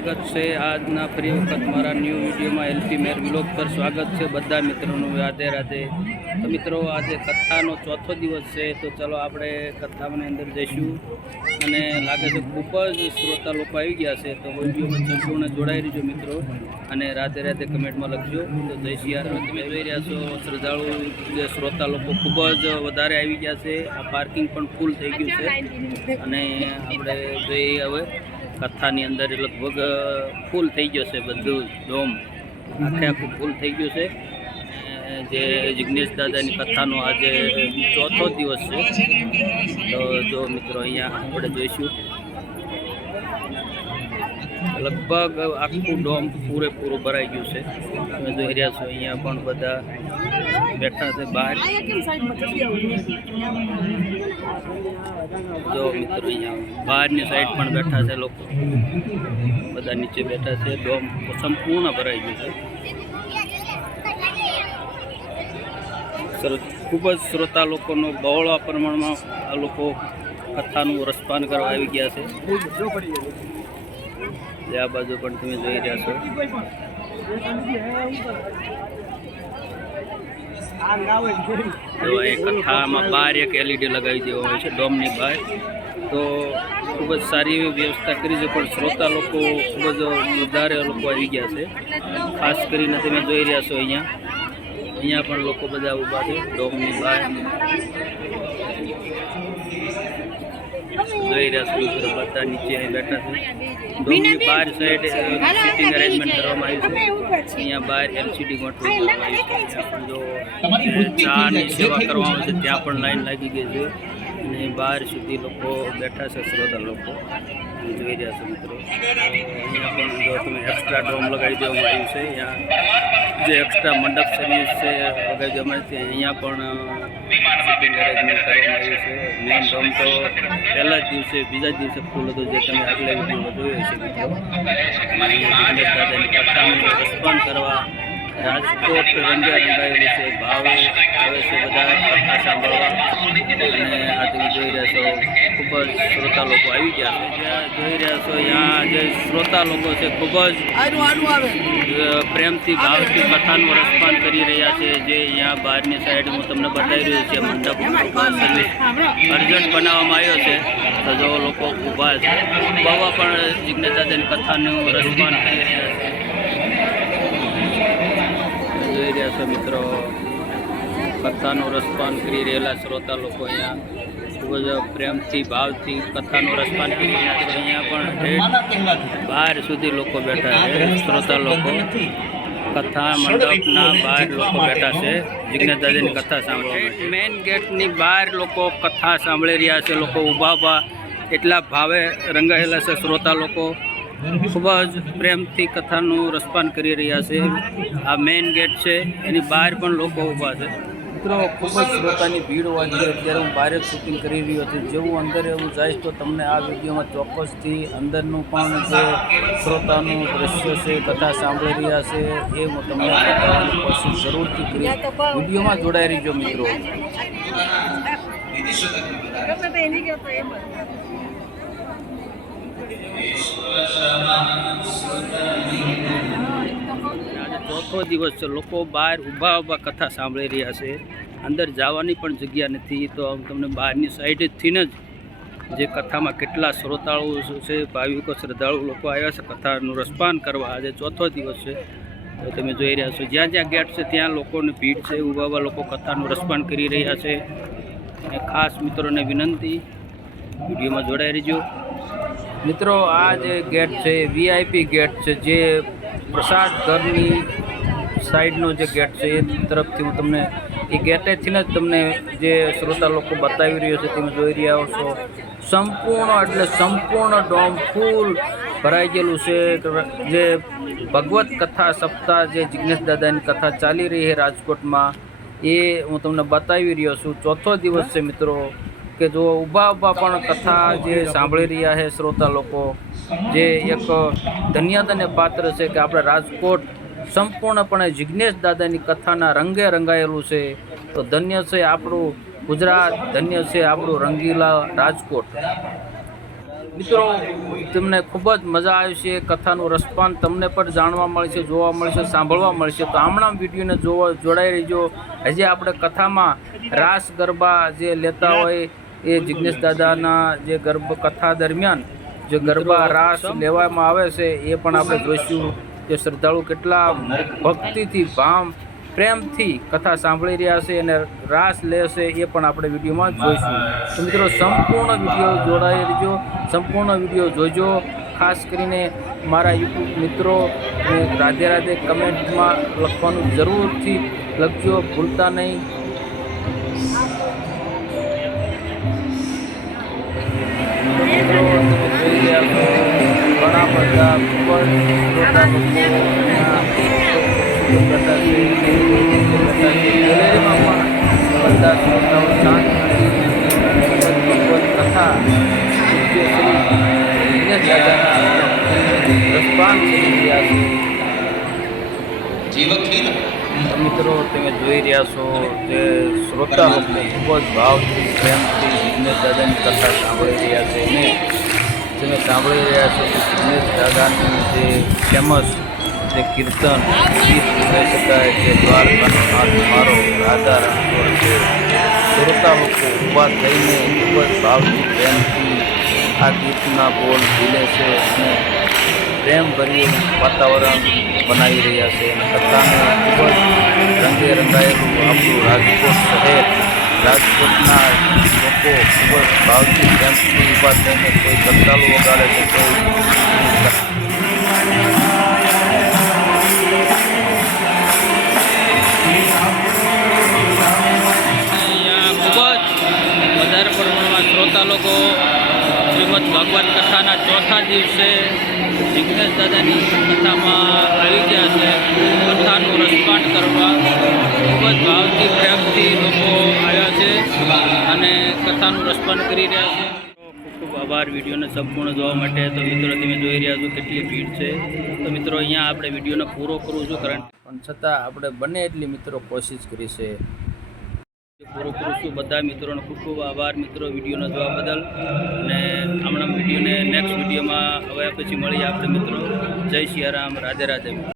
સ્વાગત છે આજના ફરી વખત મારા ન્યૂ વિડીયોમાં એલપી મેર વ્લોગ પર સ્વાગત છે બધા મિત્રોનું રાધે રાધે. તો મિત્રો, આજે કથાનો ચોથો દિવસ છે, તો ચલો આપણે કથાની અંદર જઈશું. અને લાગે છે ખૂબ જ શ્રોતા લોકો આવી ગયા છે, તો વિડીયોમાં સંપૂર્ણ જોડાઈ રહીજો મિત્રો. અને રાધે રાધે કમેન્ટમાં લખજો. તો જય સિયારામ તમે જોઈ રહ્યા છો, શ્રદ્ધાળુ જે શ્રોતા લોકો ખૂબ જ વધારે આવી ગયા છે. આ પાર્કિંગ પણ ફૂલ થઈ ગયું છે. અને આપણે જોઈએ હવે કથાની અંદર લગભગ ફૂલ થઈ ગયો છે બધું ડોમ. આખે આખું ફૂલ થઈ ગયું છે. જે જિગ્નેશ દાદાની કથાનો આજે ચોથો દિવસ છે. તો જો મિત્રો અહીંયા આપણે જોઈશું. લગભગ આખું ડોમ પૂરેપૂરું ભરાઈ ગયું છે. તમે જોઈ રહ્યા છો, અહીંયા પણ બધા બેઠા છે બહાર. જો મિત્રો અહીંયા બહારની સાઈડ પણ બેઠા છે લોકો. બધા નીચે બેઠા છે. ડોમ સંપૂર્ણ ભરાઈ ગયું છે. ખૂબ જ શ્રોતા લોકોનો બહોળા પ્રમાણમાં આ લોકો કથાનું રસપાન કરવા આવી ગયા છે. આ બાજુ પણ તમે જોઈ રહ્યા છો. તો એ કથામાં બહાર એક એલઈડી લગાવી દેવા હોય છે, ડોમની બહાર તો ખૂબ જ સારી એવી વ્યવસ્થા કરી છે, પણ શ્રોતા લોકો ખૂબ જ વધારે લોકો આવી ગયા છે. ખાસ કરીને તમે જોઈ રહ્યા છો અહીંયા. અહીંયા પણ લોકો બધા ઊભા છે, ડોમની બહાર જોઈ રહ્યા છો બધા નીચે અહીં બેઠા છે. ડોમની બાર સાઈડ સીટિંગ અરેન્જમેન્ટ કરવામાં આવ્યું છે. અહીંયા બહાર એલસીડી ગોઠવવામાં આવી છે. પણ જો ચાની સેવા કરવામાં આવે છે ત્યાં પણ લાઈન લાગી ગઈ છે. અને બહાર સુધી લોકો બેઠા છે શ્રોતા લોકો. જોઈ રહ્યા છે મિત્રો. અહીંયા પણ જો તમે એક્સ્ટ્રા ડ્રોમ લગાવી દેવામાં આવ્યું છે અહીંયા જે એક્સ્ટ્રા મંડપ સર્વિસ છે વગેરે ગમે છે અહીંયા પણ શિપિંગ અરેન્જમેન્ટ કરવામાં આવ્યું છે. મેઇન ડોમ તો પહેલા જ દિવસે બીજા દિવસે ફૂલ હતો જે તમે આગલા વિડીયોમાં જોયો છે મિત્રો દાદાની કથાનું રસપાન કરવા રાજકોટ રંગે રંગાયેલું છે ભાવે આવે છે બધા કથા સાંભળવા. અને આ તમે જોઈ રહ્યા છો ખૂબ જ શ્રોતા લોકો આવી ગયા છે. જ્યાં જોઈ રહ્યા છો ત્યાં જે શ્રોતા લોકો છે ખૂબ જ પ્રેમથી ભાવથી કથાનું રસપાન કરી રહ્યા છે. જે અહીંયા બહારની સાઈડ હું તમને બતાવી રહ્યું છે મંડપ અર્જન્ટ બનાવવામાં આવ્યો છે. તો જો લોકો ઊભા છે. બાવા પણ દાદાની કથાનું રસપાન કરી રહ્યા છે. જોઈ રહ્યા છો મિત્રો? કથાનું રસપાન કરી રહેલા શ્રોતા લોકો અહીંયા. ખૂબ જ પ્રેમથી ભાવથી કથાનું રસપાન કરી રહ્યા છે. અહીંયા પણ બહાર સુધી લોકો બેઠા છે શ્રોતા લોકો. કથા મંડપના બહાર લોકો બેઠા છે. જિજ્ઞાસ દાદાની કથા સાંભળવા મેઇન ગેટની બહાર લોકો કથા સાંભળી રહ્યા છે. લોકો ઊભા ઊભા એટલા ભાવે રંગાયેલા છે શ્રોતા લોકો. ખૂબ જ પ્રેમથી કથાનું રસપાન કરી રહ્યા છે. આ મેઇન ગેટ છે. એની બહાર પણ લોકો ઊભા છે. મિત્રો ખૂબ જ શ્રોતાની ભીડ હોવાથી અત્યારે હું બહાર જ શૂટિંગ કરી રહ્યો છું. જેવું અંદર એવું જાય તો તમને આ વિડીયોમાં ચોક્કસથી અંદરનું પણ જે શ્રોતાનું દ્રશ્ય છે કથા સાંભળી રહ્યા છે એ હું તમને બતાવવાની કોશિશ જરૂરથી કરીશ. વિડીયોમાં જોડાઈ રહીજો મિત્રો. ચોથો દિવસ લોકો બહાર ઊભા ઊભા કથા સાંભળી રહ્યા છે. અંદર જવાની પણ જગ્યા નથી. તો આમ તમને બહારની સાઈડથી જ જે કથામાં કેટલા શ્રોતાળુ છે, ભાવિકો, શ્રદ્ધાળુ લોકો આવ્યા છે કથાનું રસપાન કરવા. આજે ચોથો દિવસ છે. તો તમે જોઈ રહ્યા છો. જ્યાં જ્યાં ગેટ છે, ત્યાં લોકોની ભીડ છે. ઊભા ઊભા લોકો કથાનું રસપાન કરી રહ્યા છે. અને ખાસ મિત્રોને વિનંતી, વિડીયોમાં જોડાઈ રહેજો. મિત્રો, આ જે ગેટ છે વીઆઈપી ગેટ છે, જે પ્રસાદ ઘરની સાઈડનો જે ગેટ છે, એ તરફથી હું તમને, એ ગેટેથી જ તમને જે શ્રોતા લોકો બતાવી રહ્યો છે તમે જોઈ રહ્યા છો સંપૂર્ણ, એટલે સંપૂર્ણ ડોમ ફૂલ ભરાઈ ગયેલું છે. જે ભગવત કથા સપ્તાહ જે જિજ્ઞેશ દાદાની કથા ચાલી રહી છે રાજકોટમાં, એ હું તમને બતાવી રહ્યો છું. ચોથો દિવસ છે મિત્રો, કે જો ઊભા ઊભા પણ કથા જે સાંભળી રહ્યા છે શ્રોતા લોકો, જે એક ધન્યતાને પાત્ર છે કે આપણે રાજકોટ સંપૂર્ણપણે જિજ્ઞેશ દાદાની કથાના રંગે રંગાયેલું છે. તો ધન્ય છે આપણું ગુજરાત, ધન્ય છે આપણું રંગીલા રાજકોટ. મિત્રો, તમને ખૂબ જ મજા આવશે કથાનું રસપાન તમને પણ જાણવા મળશે, જોવા મળશે, સાંભળવા મળશે. તો હમણાં વિડીયોને જોવા, જોડાઈ રહેજો. હજી આપણે કથામાં રાસ ગરબા જે લેતા હોય એ જિજ્ઞેશ દાદાના જે ગરબ કથા દરમિયાન જે ગરબા, રાસ લેવામાં આવે છે, એ પણ આપણે જોઈશું. કે શ્રદ્ધાળુ કેટલા ભક્તિથી ભામ પ્રેમથી કથા સાંભળી રહ્યા છે અને રાસ લેશે એ પણ આપણે વિડીયોમાં જોઈશું. તો મિત્રો, સંપૂર્ણ વીડિયો જોડાઈ રહેજો. સંપૂર્ણ વીડિયો જોજો. ખાસ કરીને મારા યુટ્યુબ મિત્રો રાધે રાધે કમેન્ટમાં લખવાનું જરૂરથી લખજો. ભૂલતા નહીં. મિત્રો તમે ઘણા બધા ખૂબ બધા શ્રોતાઓ શાંત તો મિત્રો, તમે જોઈ રહ્યા છો કે શ્રોતા લોકો ખૂબ જ ભાવથી, પ્રેમથી જિગ્નેશ દાદાની કથા સાંભળી રહ્યા છે. અને તમે સાંભળી રહ્યા છો કે જિગ્નેશ દાદાનું જે ફેમસ જે કીર્તન, ગીત કહી શકાય કે દ્વારકાનો હાથ મારો રાધા રણછોડ છે. શ્રોતા લોકો ઊભા થઈને ખૂબ જ ભાવથી પ્રેમથી આ ગીતના બોલ ઝીલે છે અને પ્રેમભર્યું વાતાવરણ બનાવી રહ્યા છે અને કથાને ખૂબ જ રંગે રંગાયેલું આપણું રાજકોટ શહેર રાજકોટના લોકો ખૂબ જ ભાવથી પ્રેમથી ઊભા થઈને કોઈ કરતાલું વગાડે છે, કોઈ લોકો, શ્રીમદ ભગવત કથાના ચોથા દિવસે વિઘ્નેશ દાદાની કથામાં આવી ગયા છે. કથાનું રસપાઠ કરવા ખૂબ જ ભાવથી પ્રેમથી લોકો આવ્યા અને કથાનું રસપાન કરી રહ્યા છે. ખૂબ ખૂબ આભાર વિડીયોને સંપૂર્ણ જોવા માટે. તો મિત્રો તમે જોઈ રહ્યા છો કેટલી ભીડ છે. તો મિત્રો અહીંયા આપણે વિડીયોને પૂરો કરું છું કારણ પણ છતાં આપણે બને એટલી મિત્રો કોશિશ કરી છે. પૂરો કરું છું. બધા મિત્રોનો ખૂબ ખૂબ આભાર. મિત્રો વિડીયોને જોવા બદલ. અને હમણાં વિડીયોને નેક્સ્ટ વિડીયોમાં હવે પછી મળીએ આપણે મિત્રો. જય સિયારામ રાધે રાધે.